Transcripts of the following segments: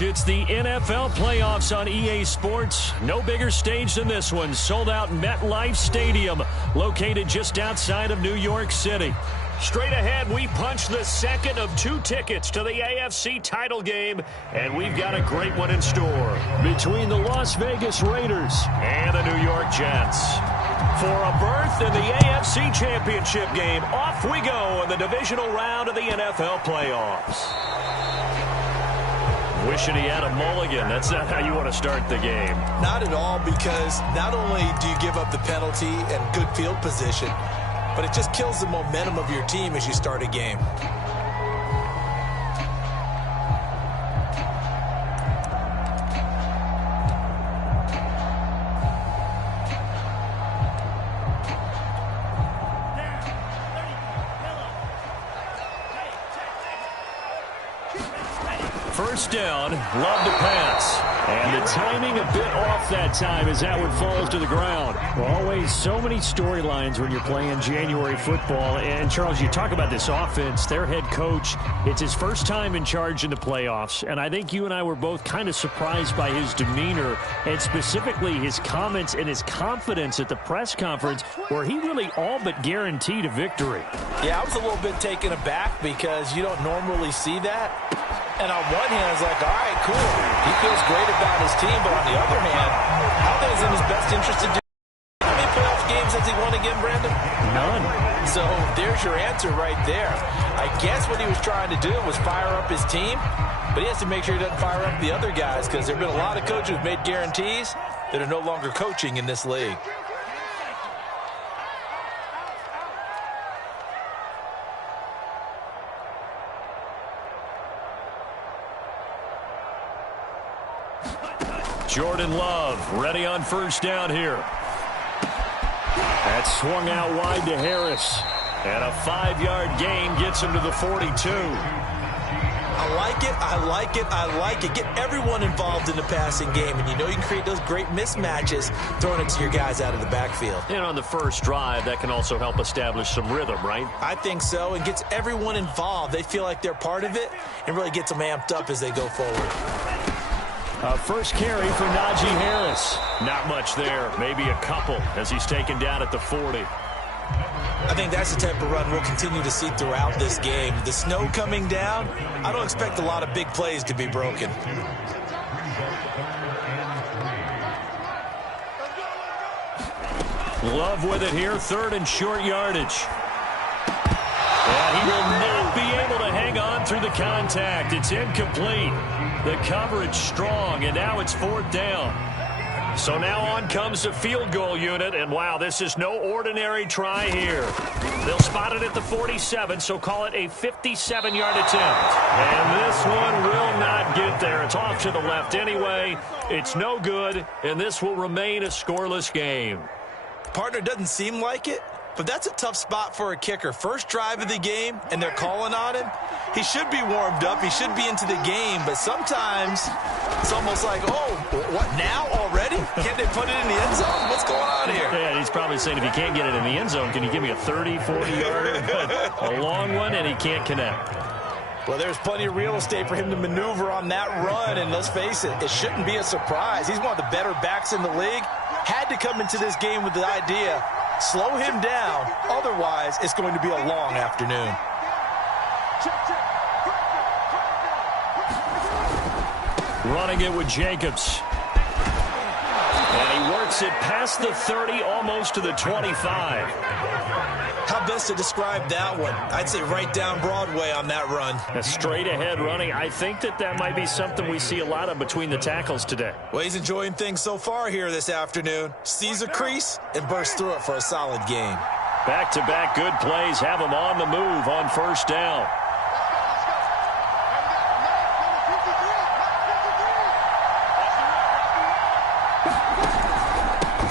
It's the NFL playoffs on EA Sports. No bigger stage than this one. Sold out MetLife Stadium, located just outside of New York City. Straight ahead, we punch the second of 2 tickets to the AFC title game, and we've got a great one in store between the Las Vegas Raiders and the New York Jets. For a berth in the AFC Championship game, off we go in the divisional round of the NFL playoffs. Wishing he had a mulligan. That's not how you want to start the game. Not at all, because not only do you give up the penalty and good field position, but it just kills the momentum of your team as you start a game. First down, love to pass. And the timing a bit off that time as that one falls to the ground. Well, always so many storylines when you're playing January football. And, Charles, you talk about this offense, their head coach. It's his first time in charge in the playoffs. And I think you and I were both kind of surprised by his demeanor and specifically his comments and his confidence at the press conference where he really all but guaranteed a victory. Yeah, I was a little bit taken aback because you don't normally see that. And on one hand, it's like, all right, cool. He feels great about his team. But on the other hand, I don't think it's in his best interest to do. How many playoff games has he won again, Brandon? None. So there's your answer right there. I guess what he was trying to do was fire up his team. But he has to make sure he doesn't fire up the other guys because there have been a lot of coaches who've made guarantees that are no longer coaching in this league. Jordan Love ready on first down here. That swung out wide to Harris. And a 5-yard gain gets him to the 42. I like it, I like it, I like it. Get everyone involved in the passing game. And you know you can create those great mismatches throwing it to your guys out of the backfield. And on the first drive, that can also help establish some rhythm, right? I think so. It gets everyone involved. They feel like they're part of it and really gets them amped up as they go forward. First carry for Najee Harris. Not much there. Maybe a couple as he's taken down at the 40. I think that's the type of run we'll continue to see throughout this game. The snow coming down, I don't expect a lot of big plays to be broken. Love with it here, 3rd and short yardage. And he will not be able to hang on through the contact. It's incomplete. The coverage strong, and now it's 4th down. So now on comes the field goal unit, and wow, this is no ordinary try here. They'll spot it at the 47, so call it a 57-yard attempt. And this one will not get there. It's off to the left anyway. It's no good, and this will remain a scoreless game. Partner, doesn't seem like it, but that's a tough spot for a kicker. First drive of the game, and they're calling on him. He should be warmed up. He should be into the game, but sometimes it's almost like, oh, what, now already? Can't they put it in the end zone? What's going on here? Yeah, he's probably saying if you can't get it in the end zone, can you give me a 30, 40-yarder? A long one, and he can't connect. Well, there's plenty of real estate for him to maneuver on that run, and let's face it, it shouldn't be a surprise. He's one of the better backs in the league. Had to come into this game with the idea, slow him down, otherwise it's going to be a long afternoon. Running it with Jacobs. And he works it past the 30, almost to the 25. How best to describe that one? I'd say right down Broadway on that run. A straight ahead running. I think that might be something we see a lot of between the tackles today. Well, he's enjoying things so far here this afternoon. Sees a crease and bursts through it for a solid game. Back-to-back good plays have him on the move on first down.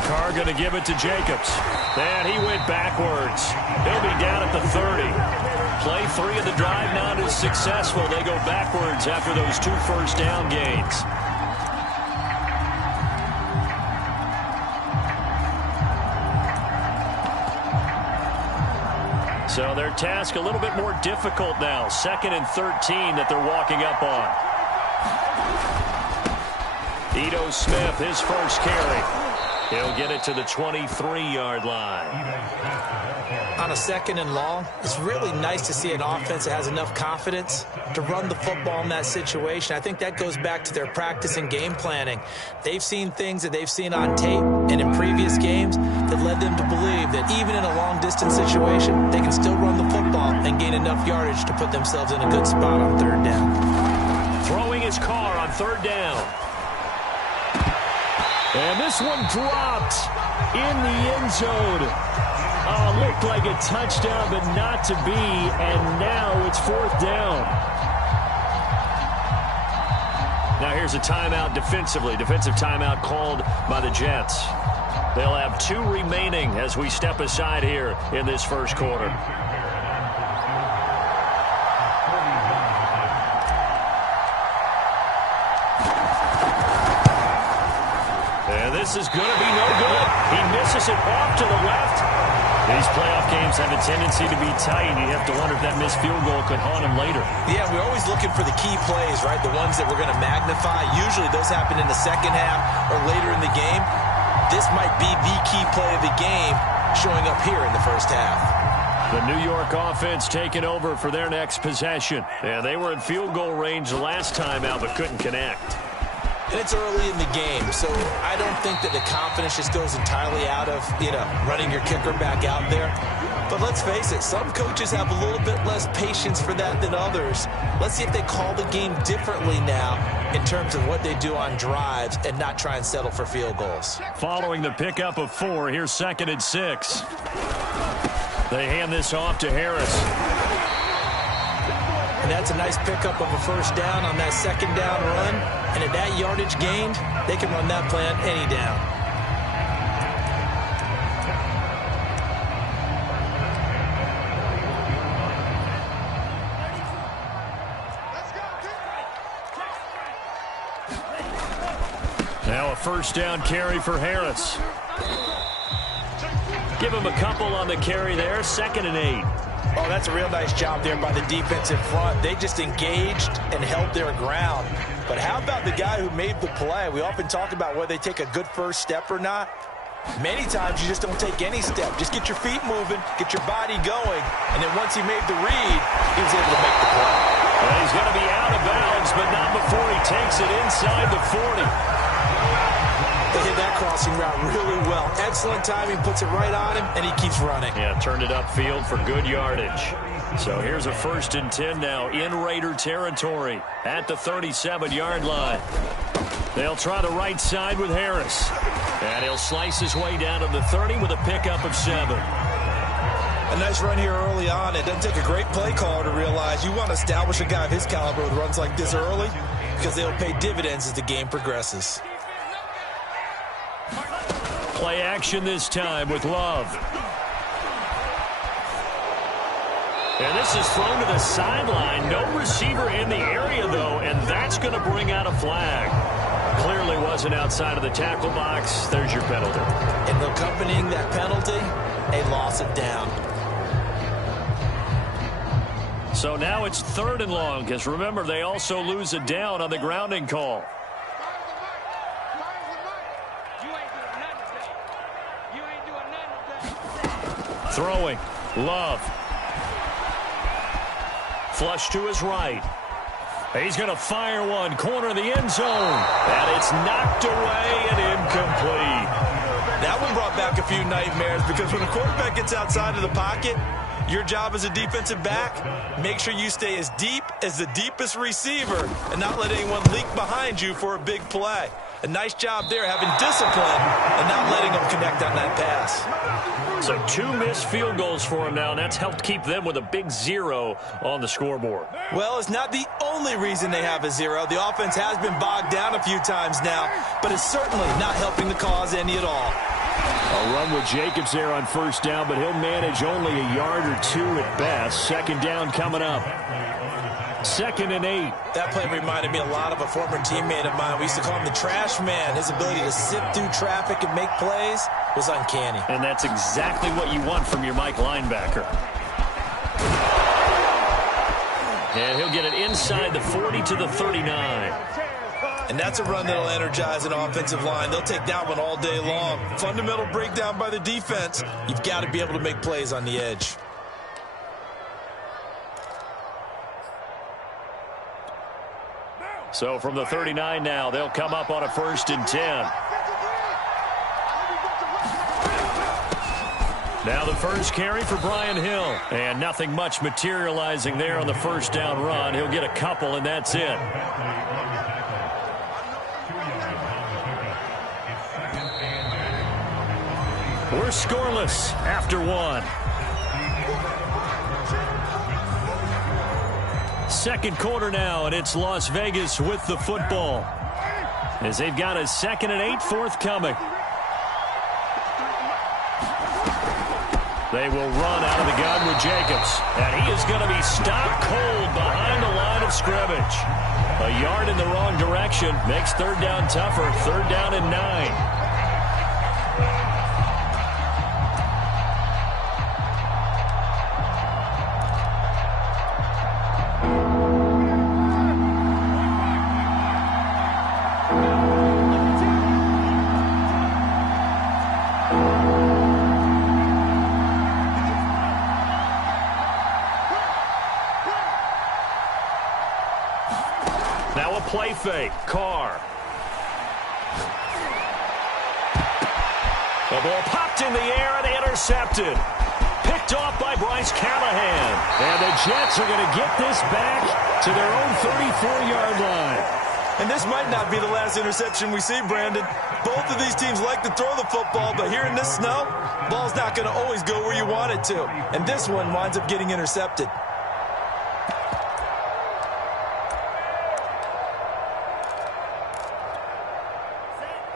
Carr going to give it to Jacobs. And he went backwards. He'll be down at the 30. Play 3 of the drive not as successful. They go backwards after those 2 first down gains. So their task a little bit more difficult now. 2nd and 13 that they're walking up on. Ito Smith, his first carry. He'll get it to the 23-yard line. On a 2nd and long, it's really nice to see an offense that has enough confidence to run the football in that situation. I think that goes back to their practice and game planning. They've seen things that they've seen on tape and in previous games that led them to believe that even in a long-distance situation, they can still run the football and gain enough yardage to put themselves in a good spot on 3rd down. Throwing his car on 3rd down. And this one dropped in the end zone. Looked like a touchdown, but not to be. And now it's 4th down. Now here's a timeout defensively. Defensive timeout called by the Jets. They'll have 2 remaining as we step aside here in this first quarter. And this is going to be no good. He misses it off to the left. These playoff games have a tendency to be tight. You have to wonder if that missed field goal could haunt him later. Yeah, we're always looking for the key plays, right? The ones that we're going to magnify. Usually those happen in the second half or later in the game. This might be the key play of the game showing up here in the first half. The New York offense taking over for their next possession. Yeah, they were in field goal range the last time out, but couldn't connect. And it's early in the game, so I don't think that the confidence just goes entirely out of, running your kicker back out there. But let's face it, some coaches have a little bit less patience for that than others. Let's see if they call the game differently now in terms of what they do on drives and not try and settle for field goals. Following the pickup of 4, here's 2nd and 6. They hand this off to Harris. And that's a nice pickup of a 1st down on that 2nd down run. And at that yardage gained, they can run that play on any down. Now a 1st down carry for Harris. Give him a couple on the carry there. 2nd and 8. Oh, that's a real nice job there by the defensive front. They just engaged and held their ground. But how about the guy who made the play? We often talk about whether they take a good first step or not. Many times you just don't take any step. Just get your feet moving, get your body going, and then once he made the read, he was able to make the play. Well, he's going to be out of bounds, but not before he takes it inside the 40. They hit that crossing route really well. Excellent timing, puts it right on him, and he keeps running. Yeah, turned it upfield for good yardage. So here's a 1st and 10 now in Raider territory at the 37-yard line. They'll try the right side with Harris. And he'll slice his way down to the 30 with a pickup of 7. A nice run here early on. It doesn't take a great play caller to realize you want to establish a guy of his caliber with runs like this early because they'll pay dividends as the game progresses. Play action this time with Love. And this is thrown to the sideline. No receiver in the area, though, and that's going to bring out a flag. Clearly wasn't outside of the tackle box. There's your penalty. And accompanying that penalty, a loss of down. So now it's 3rd and long, because remember, they also lose a down on the grounding call. Throwing. Love. Flush to his right. He's going to fire one. Corner of the end zone. And it's knocked away and incomplete. That one brought back a few nightmares because when a quarterback gets outside of the pocket, your job as a defensive back, make sure you stay as deep as the deepest receiver and not let anyone leak behind you for a big play. A nice job there having discipline and not letting them connect on that pass. So 2 missed field goals for him now, and that's helped keep them with a big 0 on the scoreboard. Well, it's not the only reason they have a 0. The offense has been bogged down a few times now, but it's certainly not helping the cause any at all. A run with Jacobs there on 1st down, but he'll manage only a yard or 2 at best. 2nd down coming up. 2nd and 8. That play reminded me a lot of a former teammate of mine. We used to call him the trash man. His ability to sift through traffic and make plays was uncanny. And that's exactly what you want from your Mike linebacker. And he'll get it inside the 40 to the 39. And that's a run that'll energize an offensive line. They'll take that one all day long. Fundamental breakdown by the defense. You've got to be able to make plays on the edge. So from the 39 now, they'll come up on a 1st and 10. Now the first carry for Brian Hill. And nothing much materializing there on the first down run. He'll get a couple, and that's it. We're scoreless after one. Second quarter now, and it's Las Vegas with the football, as they've got a 2nd and 8 forthcoming. They will run out of the gun with Jacobs, and he is going to be stopped cold behind the line of scrimmage. A yard in the wrong direction makes 3rd down tougher. 3rd down and 9. Play fake. Carr. The ball popped in the air and intercepted. Picked off by Bryce Callahan. And the Jets are going to get this back to their own 34-yard line. And this might not be the last interception we see, Brandon. Both of these teams like to throw the football, but here in this snow, ball's not going to always go where you want it to. And this one winds up getting intercepted.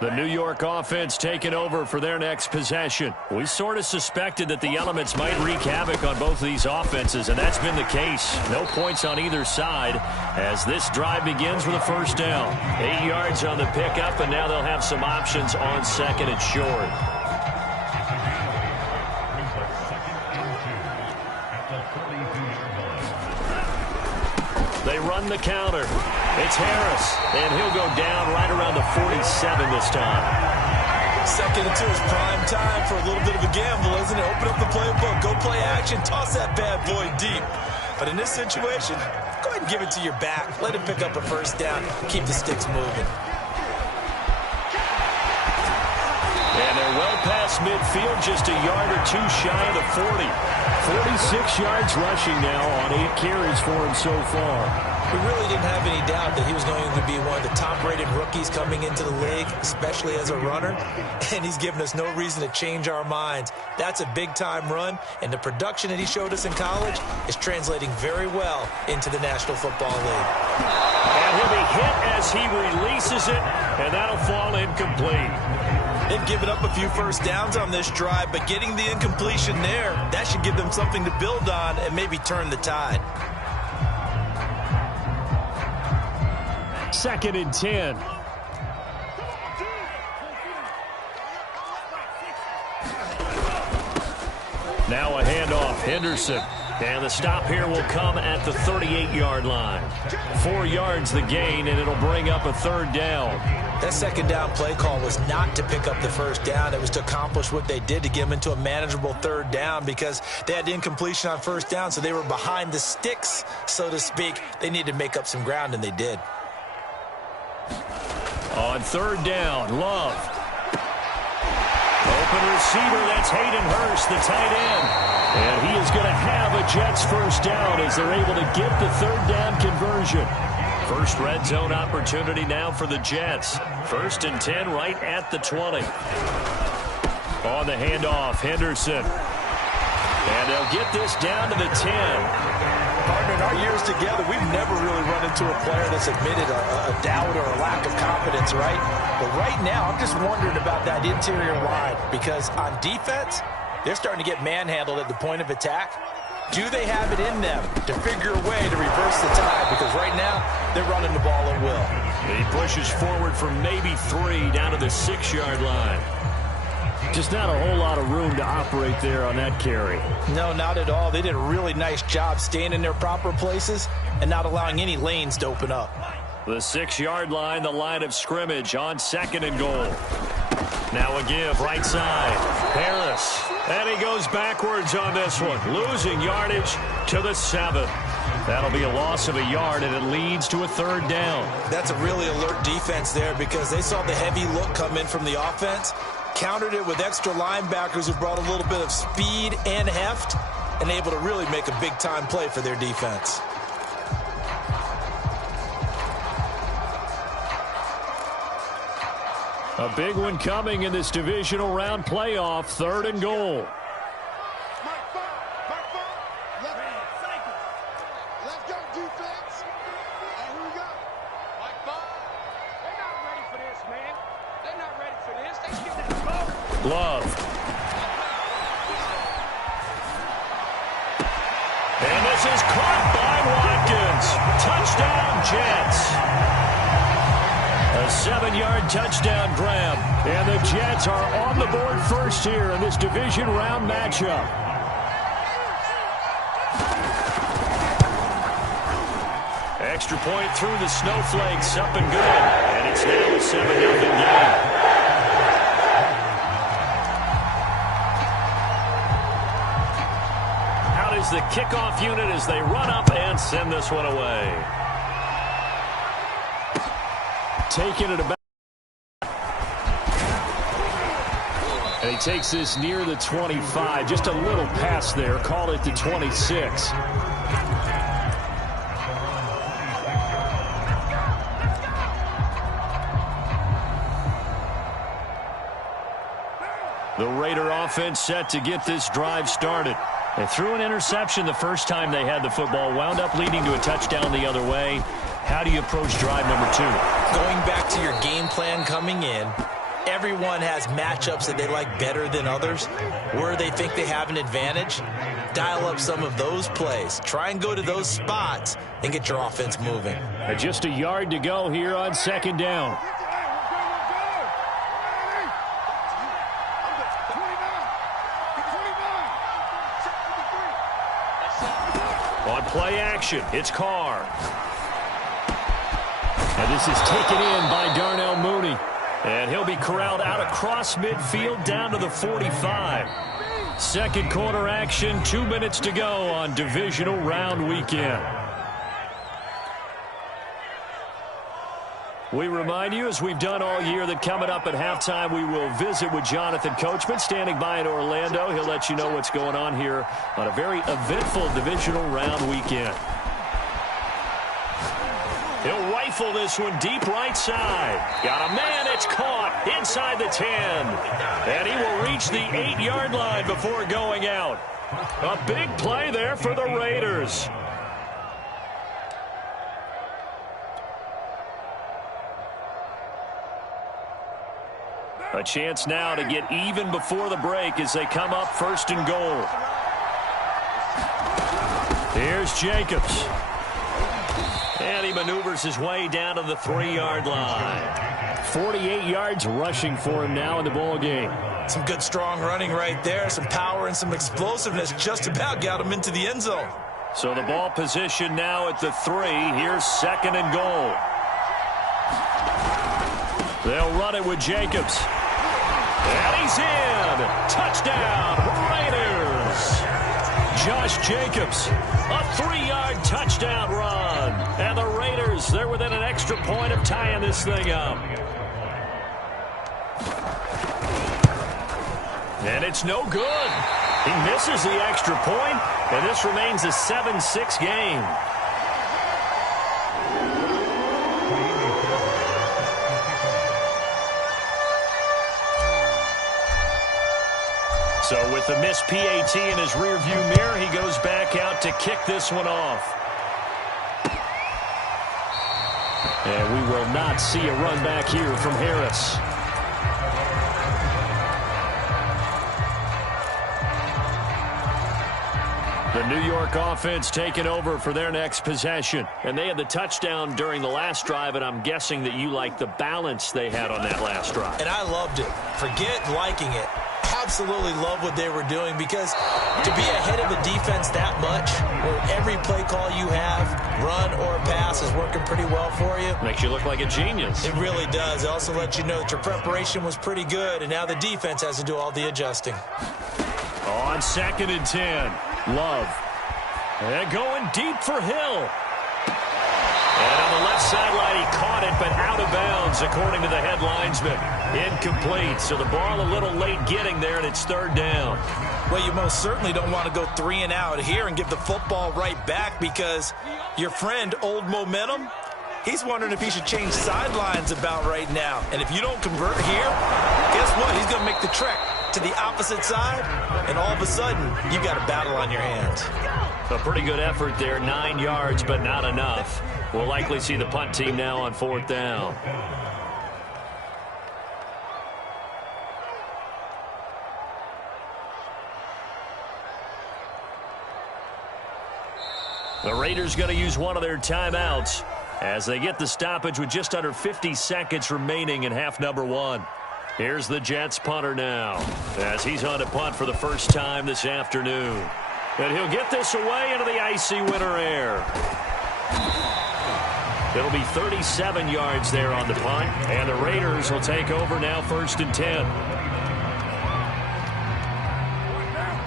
The New York offense taking over for their next possession. We sort of suspected that the elements might wreak havoc on both of these offenses, and that's been the case. No points on either side as this drive begins with a 1st down. 8 yards on the pickup, and now they'll have some options on 2nd and short. They run the counter. It's Harris, and he'll go down right around the 47 this time. 2nd and 2 is prime time for a little bit of a gamble, isn't it? Open up the playbook, go play action, toss that bad boy deep. But in this situation, go ahead and give it to your back. Let him pick up a 1st down. Keep the sticks moving. And they're well past midfield, just a yard or two shy of the 40. 46 yards rushing now on 8 carries for him so far. We really didn't have any doubt that he was going to be one of the top-rated rookies coming into the league, especially as a runner, and he's given us no reason to change our minds. That's a big-time run, and the production that he showed us in college is translating very well into the National Football League. And he'll be hit as he releases it, and that'll fall incomplete. They've given up a few 1st downs on this drive, but getting the incompletion there, that should give them something to build on and maybe turn the tide. 2nd and 10. Now a handoff. Henderson. And the stop here will come at the 38-yard line. 4 yards the gain, and it'll bring up a 3rd down. That 2nd down play call was not to pick up the 1st down. It was to accomplish what they did to get them into a manageable 3rd down because they had incompletion on 1st down, so they were behind the sticks, so to speak. They needed to make up some ground, and they did. On 3rd down, Love. Open receiver, that's Hayden Hurst, the tight end. And he is going to have a Jets 1st down as they're able to get the 3rd down conversion. First red zone opportunity now for the Jets. 1st and 10 right at the 20. On the handoff, Henderson. And they'll get this down to the 10. Partner, in our years together, we've never really run into a player that's admitted a doubt or a lack of confidence, right? But right now, I'm just wondering about that interior line because on defense, they're starting to get manhandled at the point of attack. Do they have it in them to figure a way to reverse the tide? Because right now, they're running the ball at will. He pushes forward from maybe 3 down to the 6-yard line. Just not a whole lot of room to operate there on that carry. No, not at all. They did a really nice job staying in their proper places and not allowing any lanes to open up. The 6-yard line, the line of scrimmage on 2nd and goal. Now a give, right side. Harris. And he goes backwards on this one, losing yardage to the 7. That'll be a loss of a yard, and it leads to a 3rd down. That's a really alert defense there because they saw the heavy look come in from the offense, countered it with extra linebackers who brought a little bit of speed and heft, and able to really make a big-time play for their defense. A big one coming in this divisional round playoff, 3rd and goal. Let's go, defense. And here we go. Mike 5. They're not ready for this, man. They're not ready for this. They get that ball. Love. And this is caught by Watkins. Touchdown, Jets. A 7-yard touchdown grab. And the Jets are on the board first here in this division round matchup. Extra point through the snowflakes, up and good. And it's now a 7-0 game. Out is the kickoff unit as they run up and send this one away. Taking it about. And he takes this near the 25. Just a little pass there. Call it the 26. The Raider offense set to get this drive started. They threw an interception the first time they had the football, wound up leading to a touchdown the other way. How do you approach drive number 2? Going back to your game plan coming in, everyone has matchups that they like better than others. Where they think they have an advantage, dial up some of those plays. Try and go to those spots and get your offense moving. Just a yard to go here on 2nd down. On play action, it's Carr. And this is taken in by Darnell Mooney. And he'll be corralled out across midfield down to the 45. 2nd quarter action, 2 minutes to go on divisional round weekend. We remind you, as we've done all year, that coming up at halftime, we will visit with Jonathan Coachman, standing by in Orlando. He'll let you know what's going on here on a very eventful divisional round weekend. He'll rifle this one deep right side. Got a man, it's caught inside the 10. And he will reach the 8-yard line before going out. A big play there for the Raiders. A chance now to get even before the break as they come up 1st and goal. Here's Jacobs. And he maneuvers his way down to the 3-yard line. 48 yards rushing for him now in the ball game. Some good, strong running right there. Some power and some explosiveness just about got him into the end zone. So the ball position now at the 3. Here's 2nd and goal. They'll run it with Jacobs. And he's in. Touchdown, Raiders. Josh Jacobs, a 3-yard touchdown run. And the Raiders, they're within an extra point of tying this thing up. And it's no good. He misses the extra point, and this remains a 7-6 game. So with the missed PAT in his rearview mirror, he goes back out to kick this one off. And we will not see a run back here from Harris. The New York offense taking over for their next possession. And they had the touchdown during the last drive, and I'm guessing that you like the balance they had on that last drive. And I loved it. Forget liking it. How absolutely love what they were doing because to be ahead of the defense that much, where every play call you have, run or pass, is working pretty well for you. Makes you look like a genius. It really does. It also lets you know that your preparation was pretty good, and now the defense has to do all the adjusting. On 2nd and 10, Love. And going deep for Hill. And on the left sideline, he caught it, but out of bounds, according to the head linesman. Incomplete, so the ball a little late getting there, and it's 3rd down. Well, you most certainly don't want to go 3 and out here and give the football right back because your friend, Old Momentum, he's wondering if he should change sidelines about right now. And if you don't convert here, guess what? He's going to make the trek to the opposite side, and all of a sudden, you've got a battle on your hands. A pretty good effort there, 9 yards, but not enough. We'll likely see the punt team now on 4th down. The Raiders going to use one of their timeouts as they get the stoppage with just under 50 seconds remaining in half number 1. Here's the Jets punter now as he's on to punt for the first time this afternoon. And he'll get this away into the icy winter air. It'll be 37 yards there on the punt, and the Raiders will take over now 1st and 10.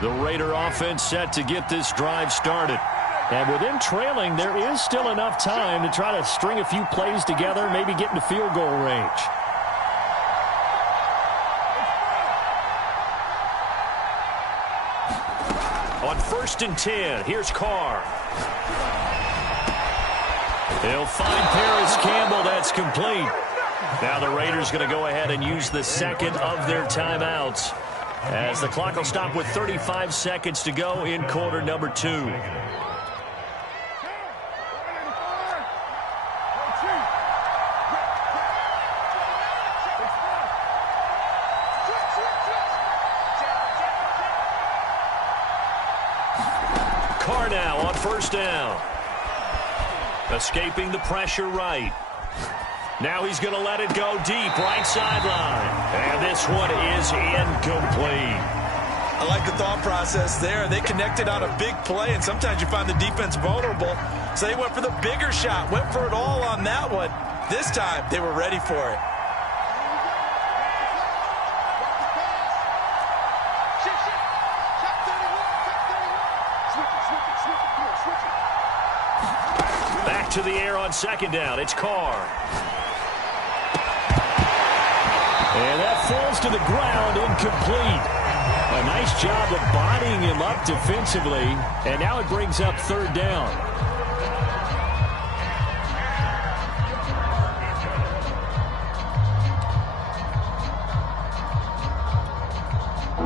The Raider offense set to get this drive started. And with them trailing, there is still enough time to try to string a few plays together, maybe get into field goal range. On 1st and 10, here's Carr. They'll find Paris Campbell. That's complete. Now the Raiders going to go ahead and use the second of their timeouts as the clock will stop with 35 seconds to go in quarter number 2. Carr now on 1st down. Escaping the pressure right. Now he's going to let it go deep, right sideline. And this one is incomplete. I like the thought process there. They connected on a big play, and sometimes you find the defense vulnerable. So they went for the bigger shot, went for it all on that one. This time, they were ready for it. Back to the air on 2nd down. It's Carr. And that falls to the ground, incomplete. A nice job of bodying him up defensively. And now it brings up 3rd down.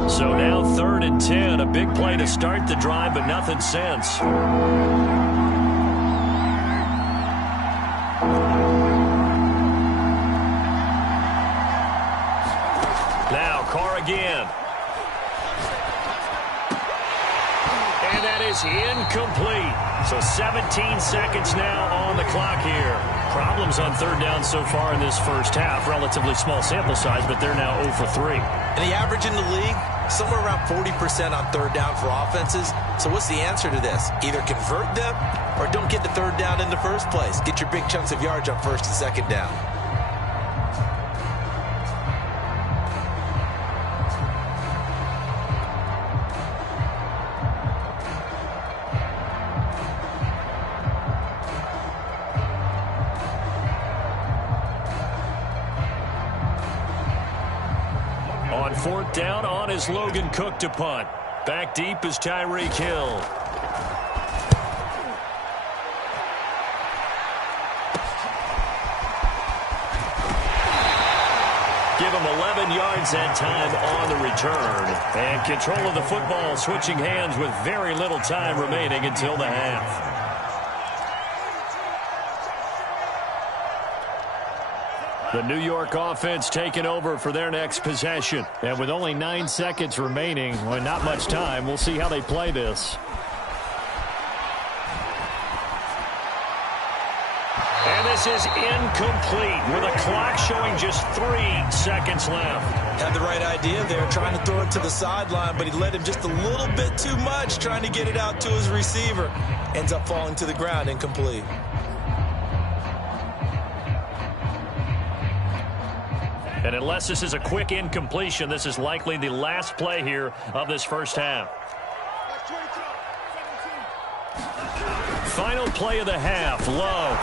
So now 3rd and 10. A big play to start the drive, but nothing since. Now Carr again. And that is incomplete. So 17 seconds now on the clock here. Problems on 3rd down so far in this first half. Relatively small sample size, but they're now 0 for 3. And the average in the league, somewhere around 40% on 3rd down for offenses. So what's the answer to this? Either convert them or don't get to 3rd down in the first place. Get your big chunks of yards on 1st and 2nd down. On 4th down, on is Logan Cook to punt. Back deep is Tyreek Hill. Give him 11 yards that time on the return. And control of the football switching hands with very little time remaining until the half. The New York offense taking over for their next possession. And with only 9 seconds remaining, well, not much time, we'll see how they play this. And this is incomplete with a clock showing just 3 seconds left. Had the right idea there, trying to throw it to the sideline, but he led him just a little bit too much, trying to get it out to his receiver. Ends up falling to the ground, incomplete. And unless this is a quick incompletion, this is likely the last play here of this first half. Final play of the half, Love.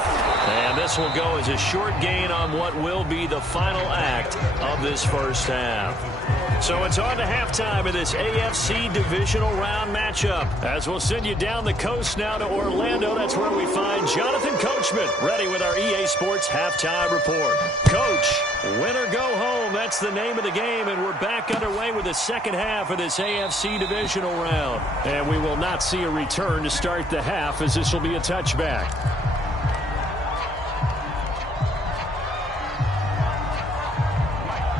And this will go as a short gain on what will be the final act of this first half. So it's on to halftime of this AFC divisional round matchup. As we'll send you down the coast now to Orlando, that's where we find Jonathan Coachman, ready with our EA Sports halftime report. Coach, win or go home, that's the name of the game, and we're back underway with the second half of this AFC divisional round. And we will not see a return to start the half, as this will be a touchback.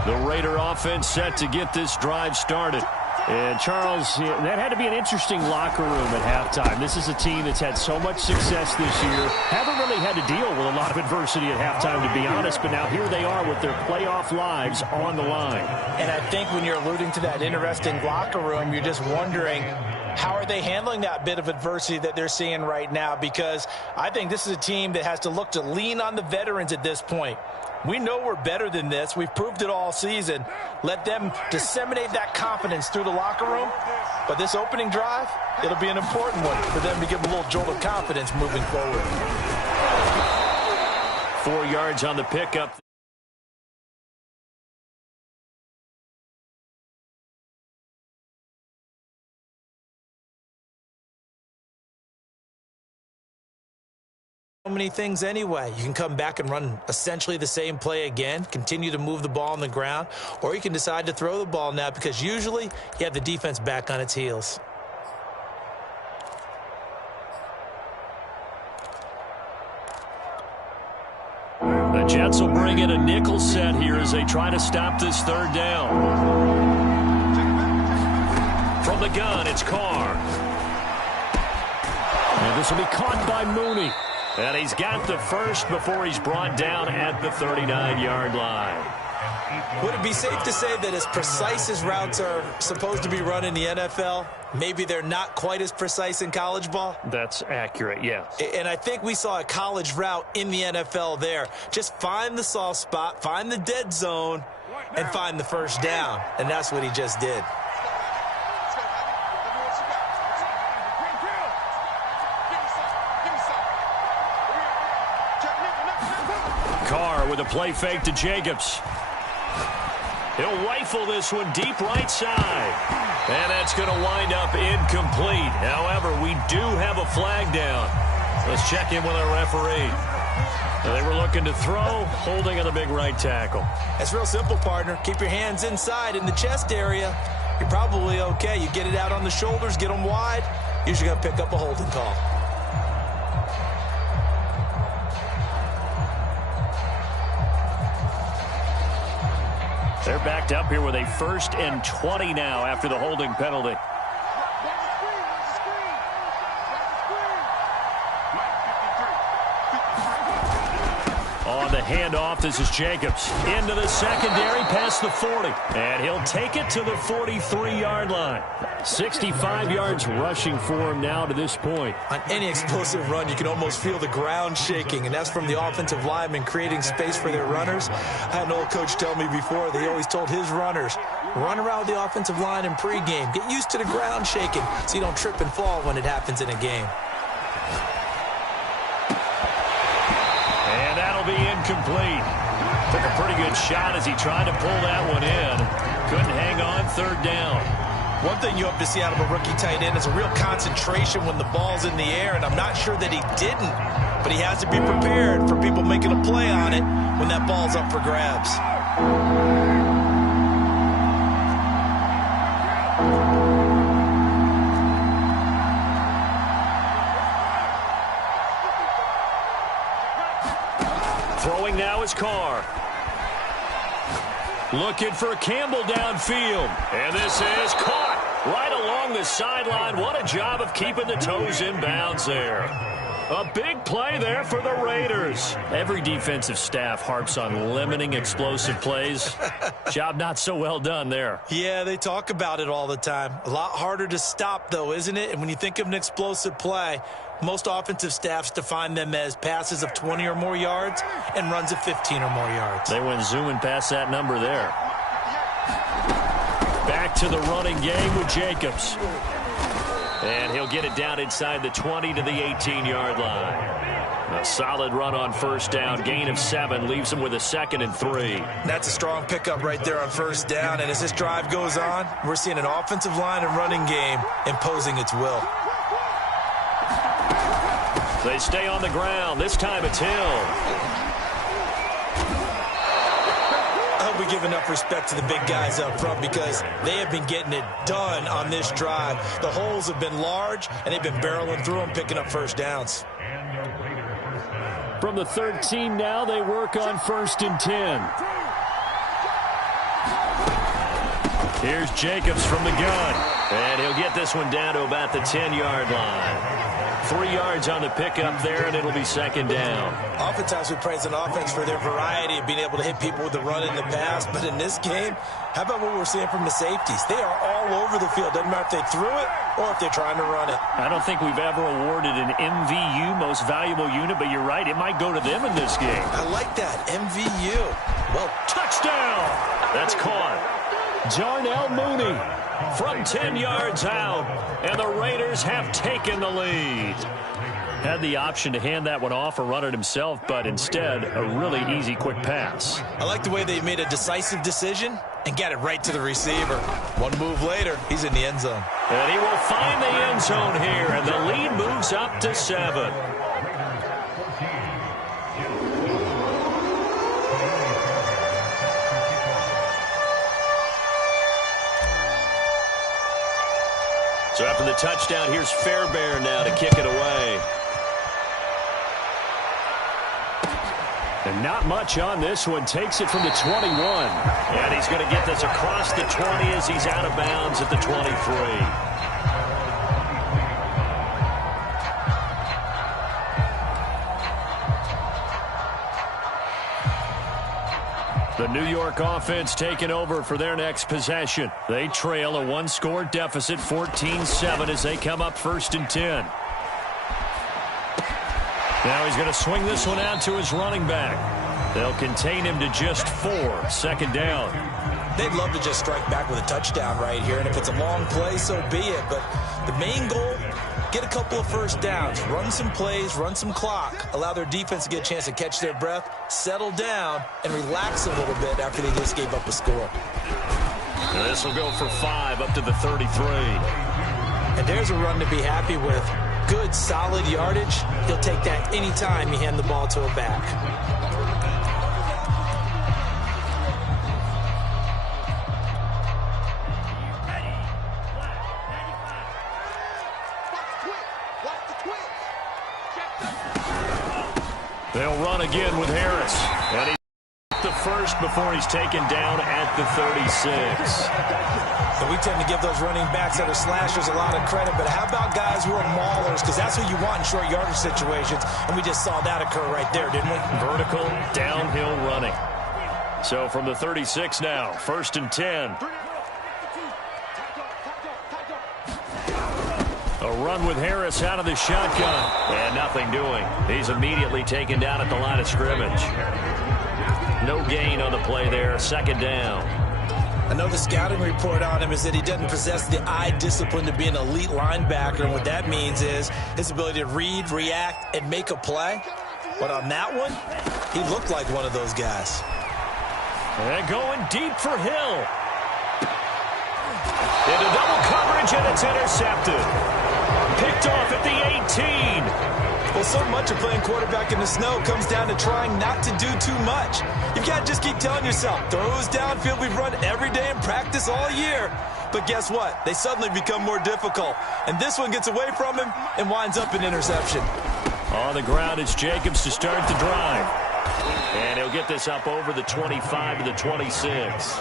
The Raider offense set to get this drive started. And, Charles, that had to be an interesting locker room at halftime. This is a team that's had so much success this year. Haven't really had to deal with a lot of adversity at halftime, to be honest. But now here they are with their playoff lives on the line. And I think when you're alluding to that interesting locker room, you're just wondering, how are they handling that bit of adversity that they're seeing right now? Because I think this is a team that has to look to lean on the veterans at this point. We know we're better than this. We've proved it all season. Let them disseminate that confidence through the locker room. But this opening drive, it'll be an important one for them to give a little jolt of confidence moving forward. 4 yards on the pickup. So many things anyway. You can come back and run essentially the same play again, continue to move the ball on the ground, or you can decide to throw the ball now because usually you have the defense back on its heels. The Jets will bring in a nickel set here as they try to stop this third down. From the gun, it's Carr. And this will be caught by Mooney. And he's got the first before he's brought down at the 39-yard line. Would it be safe to say that as precise as routes are supposed to be run in the NFL, maybe they're not quite as precise in college ball? That's accurate, yes. And I think we saw a college route in the NFL there. Just find the soft spot, find the dead zone, and find the first down. And that's what he just did. Carr with a play fake to Jacobs. He'll rifle this one deep right side. And that's going to wind up incomplete. However, we do have a flag down. Let's check in with our referee. They were looking to throw, holding on the big right tackle. It's real simple, partner. Keep your hands inside in the chest area. You're probably okay. You get it out on the shoulders, get them wide. Usually going to pick up a holding call. They're backed up here with a 1st and 20 now after the holding penalty. On the handoff, this is Jacobs. Into the secondary, past the 40. And he'll take it to the 43-yard line. 65 yards rushing for him now to this point. On any explosive run, you can almost feel the ground shaking, and that's from the offensive linemen creating space for their runners. I had an old coach tell me before that he always told his runners, run around the offensive line in pregame. Get used to the ground shaking so you don't trip and fall when it happens in a game. And that'll be incomplete. Took a pretty good shot as he tried to pull that one in. Couldn't hang on, 3rd down. One thing you hope to see out of a rookie tight end is a real concentration when the ball's in the air, and I'm not sure that he didn't, but he has to be prepared for people making a play on it when that ball's up for grabs. Throwing now is Carr. Looking for Campbell downfield. And this is caught right along the sideline. What a job of keeping the toes in bounds there. A big play there for the Raiders. Every defensive staff harps on limiting explosive plays. Job not so well done there. Yeah, they talk about it all the time. A lot harder to stop, though, isn't it? And when you think of an explosive play, most offensive staffs define them as passes of 20 or more yards and runs of 15 or more yards. They went zooming past that number there. Back to the running game with Jacobs. And he'll get it down inside the 20 to the 18-yard line. A solid run on first down. Gain of 7 leaves him with a 2nd and 3. That's a strong pickup right there on first down. And as this drive goes on, we're seeing an offensive line and running game imposing its will. They stay on the ground. This time it's Hill. I hope we give enough respect to the big guys up front because they have been getting it done on this drive. The holes have been large, and they've been barreling through them, picking up first downs. From the 13 now, they work on 1st and 10. Here's Jacobs from the gun. And he'll get this one down to about the 10-yard line. 3 yards on the pickup there, and it'll be 2nd down. Oftentimes we praise an offense for their variety of being able to hit people with the run in the pass. But in this game, how about what we're seeing from the safeties? They are all over the field. Doesn't matter if they threw it or if they're trying to run it. I don't think we've ever awarded an MVU, most valuable unit, but you're right, it might go to them in this game. I like that, MVU. Well, touchdown! That's caught. Jarnell Mooney from 10 yards out, and the Raiders have taken the lead. Had the option to hand that one off or run it himself, but instead, a really easy, quick pass. I like the way they made a decisive decision and got it right to the receiver. One move later, he's in the end zone. And he will find the end zone here, and the lead moves up to 7. So after the touchdown, here's Fairbairn now to kick it away. And not much on this one. Takes it from the 21. And he's going to get this across the 20 as he's out of bounds at the 23. The New York offense taking over for their next possession. They trail a 1-score deficit, 14-7, as they come up 1st and 10. Now he's going to swing this one out to his running back. They'll contain him to just 4, 2nd down. They'd love to just strike back with a touchdown right here, and if it's a long play, so be it. But the main goal, get a couple of first downs, run some plays, run some clock, allow their defense to get a chance to catch their breath, settle down, and relax a little bit after they just gave up a score. This will go for 5 up to the 33. And there's a run to be happy with. Good, solid yardage. He'll take that anytime you hand the ball to a back. They'll run again with Harris. And he's the first before he's taken down at the 36. And we tend to give those running backs that are slashers a lot of credit, but how about guys who are maulers? Because that's who you want in short yardage situations, and we just saw that occur right there, didn't we? Vertical, downhill running. So from the 36 now, 1st and 10. A run with Harris out of the shotgun. And nothing doing. He's immediately taken down at the line of scrimmage. No gain on the play there. 2nd down. I know the scouting report on him is that he doesn't possess the eye discipline to be an elite linebacker, and what that means is his ability to read, react, and make a play. But on that one, he looked like one of those guys. And going deep for Hill. Into double coverage, and it's intercepted. Picked off at the 18. Well, so much of playing quarterback in the snow comes down to trying not to do too much. You've got to just keep telling yourself, throws downfield we've run every day in practice all year. But guess what? They suddenly become more difficult. And this one gets away from him and winds up an interception. On the ground, it's Jacobs to start the drive. And he'll get this up over the 25 to the 26.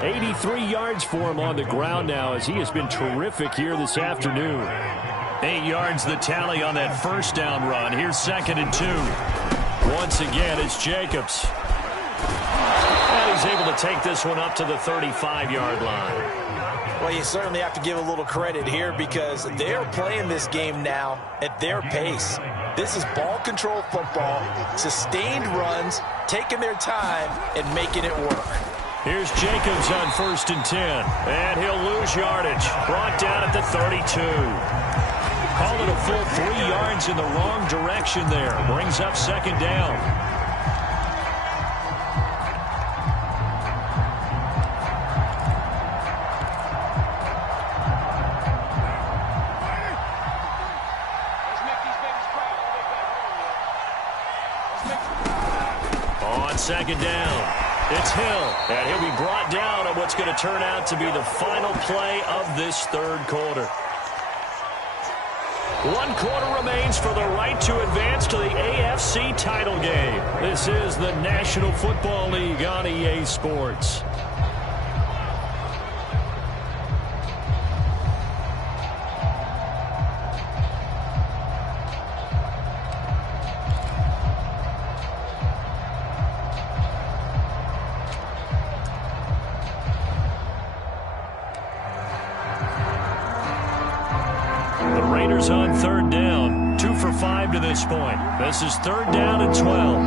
83 yards for him on the ground now as he has been terrific here this afternoon. Hey, yards the tally on that first down run. Here's 2nd and 2. Once again, it's Jacobs. And he's able to take this one up to the 35-yard line. Well, you certainly have to give a little credit here because they're playing this game now at their pace. This is ball control football, sustained runs, taking their time, and making it work. Here's Jacobs on 1st and 10, and he'll lose yardage. Brought down at the 32. Call it a full 3 yards in the wrong direction there. Brings up 2nd down. On 2nd down, it's Hill, and he'll be brought down on what's going to turn out to be the final play of this 3rd quarter. 1 quarter remains for the right to advance to the AFC title game. This is the National Football League on EA Sports. Raiders on 3rd down. 2 for 5 to this point. This is 3rd down and 12.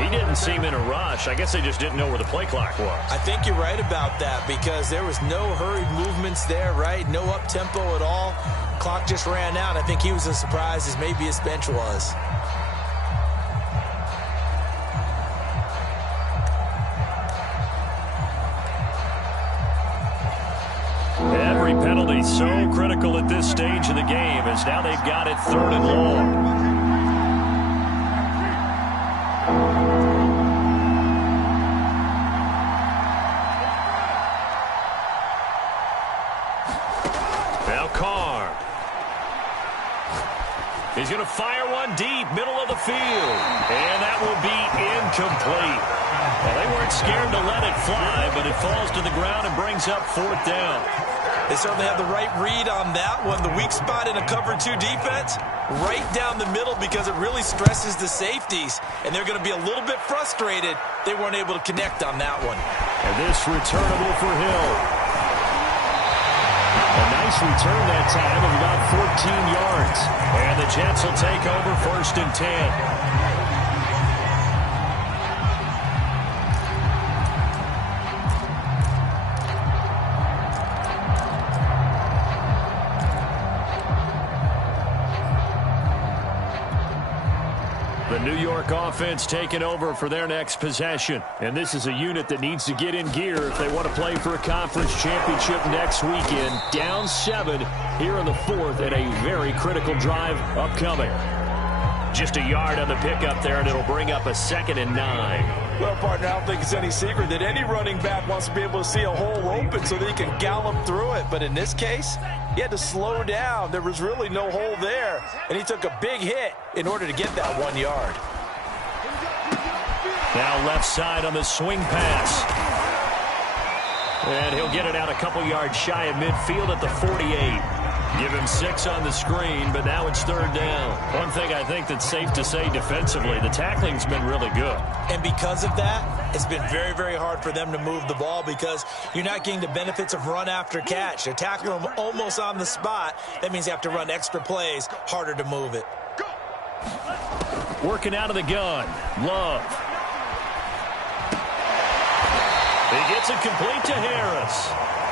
He didn't seem in a rush. I guess they just didn't know where the play clock was. I think you're right about that because there was no hurried movements there, right? No up-tempo at all. Clock just ran out. I think he was as surprised as maybe his bench was. Every penalty so critical at this stage of the game as now they've got it 3rd and long. He's going to fire one deep, middle of the field. And that will be incomplete. Well, they weren't scared to let it fly, but it falls to the ground and brings up 4th down. They certainly have the right read on that one. The weak spot in a cover 2 defense, right down the middle because it really stresses the safeties. And they're going to be a little bit frustrated they weren't able to connect on that one. And this returnable for Hill. A nice return that time of about 14 yards. And the Jets will take over 1st and 10. The New York offense taking over for their next possession. And this is a unit that needs to get in gear if they want to play for a conference championship next weekend. Down 7 here in the 4th and a very critical drive upcoming. Just a yard on the pickup there, and it'll bring up a 2nd and 9. Well, partner, I don't think it's any secret that any running back wants to be able to see a hole open so that he can gallop through it. But in this case, he had to slow down. There was really no hole there, and he took a big hit in order to get that 1 yard. Now left side on the swing pass. And he'll get it out a couple yards shy of midfield at the 48. Give him 6 on the screen, but now it's 3rd down. One thing I think that's safe to say defensively, the tackling's been really good. And because of that, it's been very, very hard for them to move the ball because you're not getting the benefits of run after catch. They're tackling them almost on the spot. That means they have to run extra plays, harder to move it. Working out of the gun, Love. He gets it complete to Harris.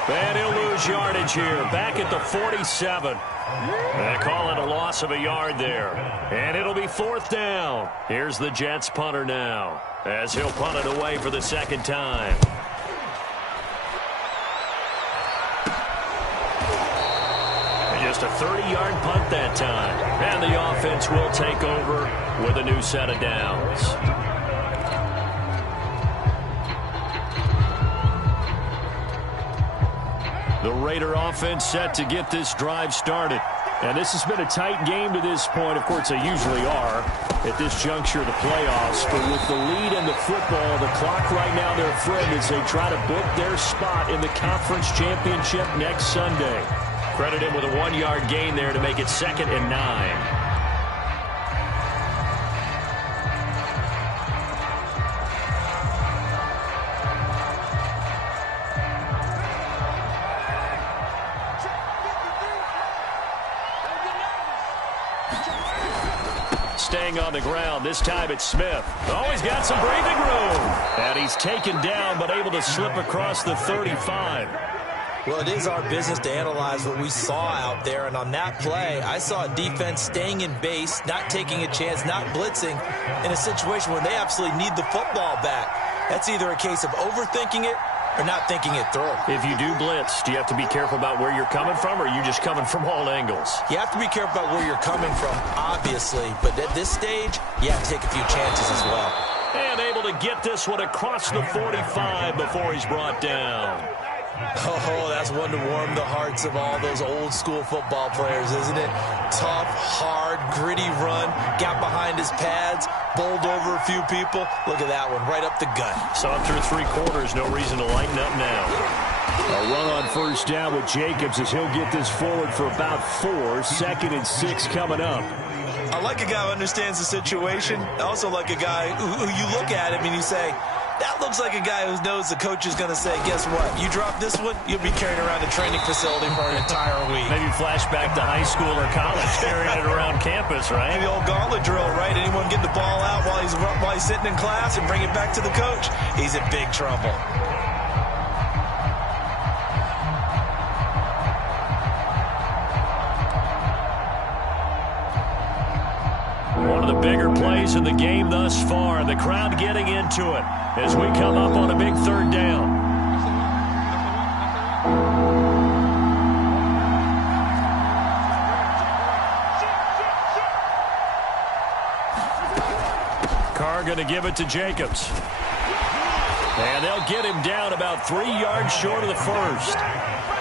And he'll lose yardage here, back at the 47. They call it a loss of a yard there. And it'll be 4th down. Here's the Jets punter now, as he'll punt it away for the 2nd time. And just a 30-yard punt that time. And the offense will take over with a new set of downs. The Raider offense set to get this drive started. And this has been a tight game to this point. Of course, they usually are at this juncture of the playoffs. But with the lead in the football, the clock right now their friend as they try to book their spot in the conference championship next Sunday. Credit him with a 1-yard gain there to make it 2nd and 9. Staying on the ground. This time it's Smith. Oh, he's got some breathing room. And he's taken down but able to slip across the 35. Well, it is our business to analyze what we saw out there. And on that play, I saw a defense staying in base, not taking a chance, not blitzing in a situation where they absolutely need the football back. That's either a case of overthinking it or not thinking it through. If you do blitz, do you have to be careful about where you're coming from, or are you just coming from all angles? You have to be careful about where you're coming from, obviously. But at this stage, you have to take a few chances as well. And able to get this one across the 45 before he's brought down. Oh, that's one to warm the hearts of all those old school football players, isn't it? Tough, hard, gritty run, got behind his pads, bowled over a few people. Look at that one, right up the gut. So after 3 quarters, no reason to lighten up now. A run on first down with Jacobs as he'll get this forward for about 4. 2nd and 6 coming up. I like a guy who understands the situation. I also like a guy who you look at him and you say, that looks like a guy who knows the coach is going to say, guess what? You drop this one, you'll be carrying around the training facility for an entire week. Maybe flashback to high school or college, carrying it around campus, right? Maybe the old gauntlet drill, right? Anyone get the ball out while he's sitting in class and bring it back to the coach? He's in big trouble. One of the bigger plays in the game thus far. The crowd getting into it as we come up on a big 3rd down. Carr going to give it to Jacobs. And they'll get him down about 3 yards short of the first.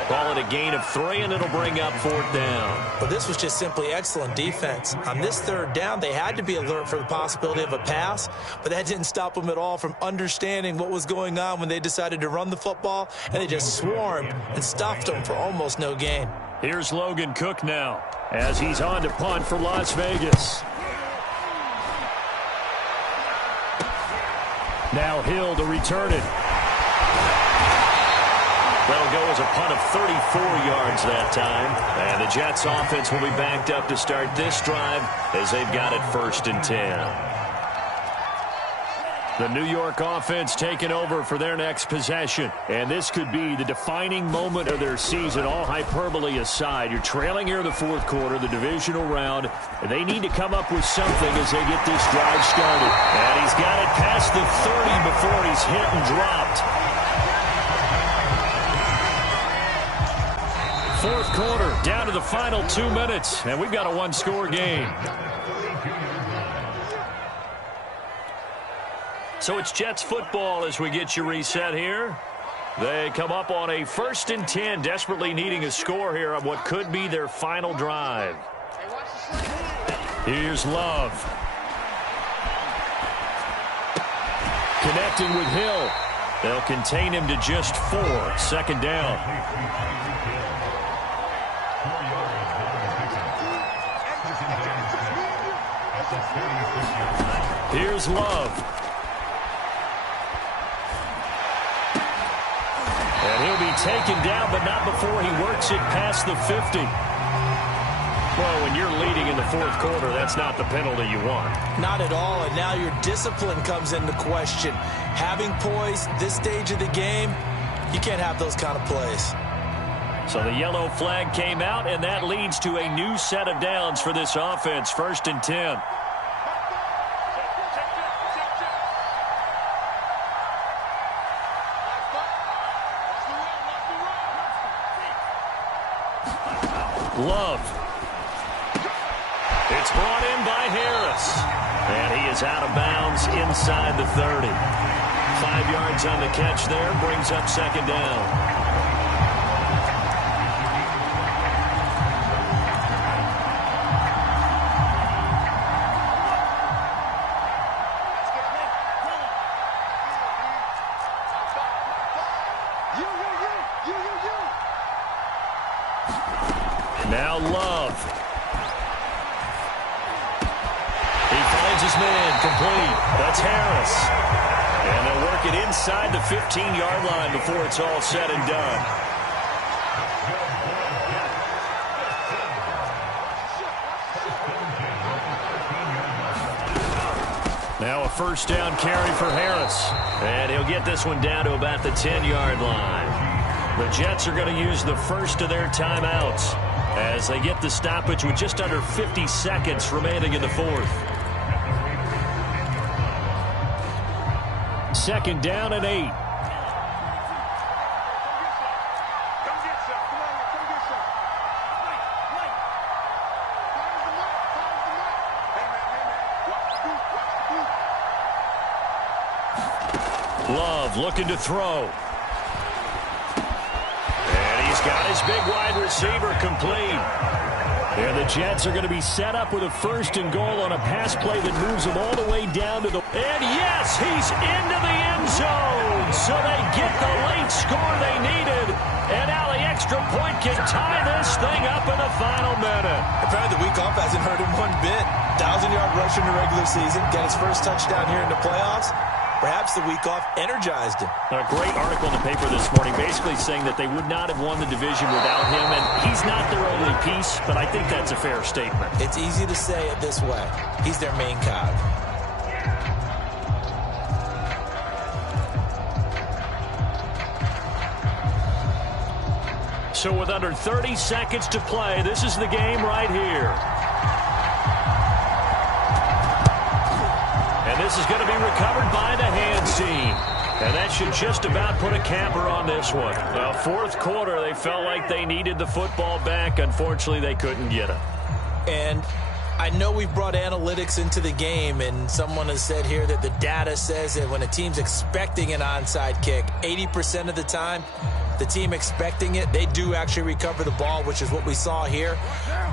Call it a gain of 3, and it'll bring up 4th down. But this was just simply excellent defense. On this 3rd down, they had to be alert for the possibility of a pass, but that didn't stop them at all from understanding what was going on when they decided to run the football, and they just swarmed and stuffed them for almost no gain. Here's Logan Cook now as he's on to punt for Las Vegas. Now Hill to return it. That'll go as a punt of 34 yards that time. And the Jets offense will be backed up to start this drive as they've got it 1st and 10. The New York offense taking over for their next possession. And this could be the defining moment of their season, all hyperbole aside. You're trailing here in the 4th quarter, the divisional round. And they need to come up with something as they get this drive started. And he's got it past the 30 before he's hit and dropped. 4th quarter, down to the final 2 minutes, and we've got a 1-score game. So it's Jets football as we get you reset here. They come up on a 1st and 10, desperately needing a score here on what could be their final drive. Here's Love. Connecting with Hill. They'll contain him to just 4. 2nd down. Here's Love. And he'll be taken down, but not before he works it past the 50. Well, when you're leading in the 4th quarter, that's not the penalty you want. Not at all, and now your discipline comes into question. Having poise this stage of the game, you can't have those kind of plays. So the yellow flag came out, and that leads to a new set of downs for this offense. 1st and 10. Love. It's brought in by Harris. And he is out of bounds inside the 30. 5 yards on the catch there, brings up 2nd down. Now Love. He finds his man, complete. That's Harris. And they'll work it inside the 15-yard line before it's all said and done. Now a first down carry for Harris. And he'll get this one down to about the 10-yard line. The Jets are going to use the first of their timeouts as they get the stoppage with just under 50 seconds remaining in the fourth. Second down and 8. Love looking to throw. And he's got his big wide receiver complete. And the Jets are going to be set up with a first and goal on a pass play that moves them all the way down to the... And yes, he's into the end zone. So they get the late score they needed. And now the extra point can tie this thing up in the final minute. Apparently the week off hasn't hurt him one bit. 1,000-yard rush in the regular season. Got his first touchdown here in the playoffs. Perhaps the week off energized him. A great article in the paper this morning basically saying that they would not have won the division without him, and he's not their only piece, but I think that's a fair statement. It's easy to say it this way. He's their main cog. So with under 30 seconds to play, this is the game right here. And this is going to be recovered by the hands team. And that should just about put a capper on this one. Well, fourth quarter, they felt like they needed the football back. Unfortunately, they couldn't get it. And I know we've brought analytics into the game, and someone has said here that the data says that when a team's expecting an onside kick, 80% of the time, the team expecting it, they do actually recover the ball, which is what we saw here.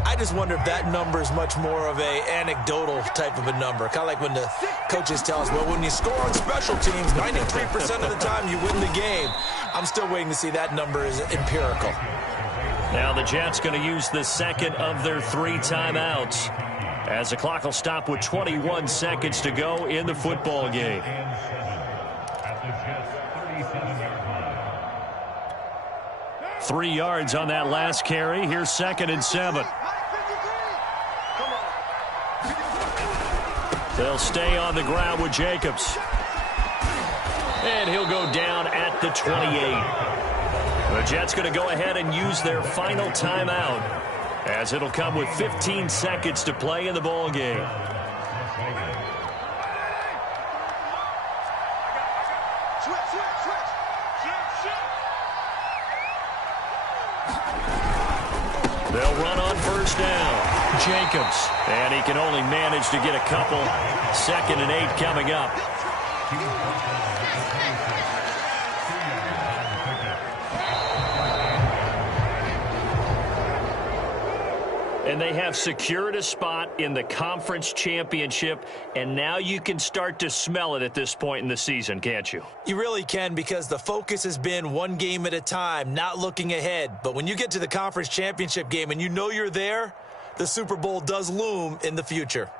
I just wonder if that number is much more of a anecdotal type of a number. Kind of like when the coaches tell us, well, when you score on special teams, 93% of the time you win the game. I'm still waiting to see that number is empirical. Now the Jets going to use the second of their 3 timeouts as the clock will stop with 21 seconds to go in the football game. Three yards on that last carry. Here's 2nd and 7. They'll stay on the ground with Jacobs. And he'll go down at the 28. The Jets going to go ahead and use their final timeout as it'll come with 15 seconds to play in the ball game. They'll run on first down. Jacobs. And he can only manage to get a couple. 2nd and 8 coming up. And they have secured a spot in the conference championship, and now you can start to smell it at this point in the season, can't you? You really can, because the focus has been one game at a time, not looking ahead. But when you get to the conference championship game and you know you're there, the Super Bowl does loom in the future.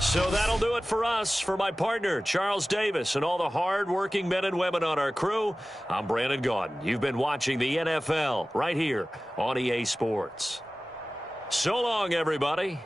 So that'll do it for us. For my partner, Charles Davis, and all the hard-working men and women on our crew, I'm Brandon Gaudin. You've been watching the NFL right here on EA Sports. So long, everybody.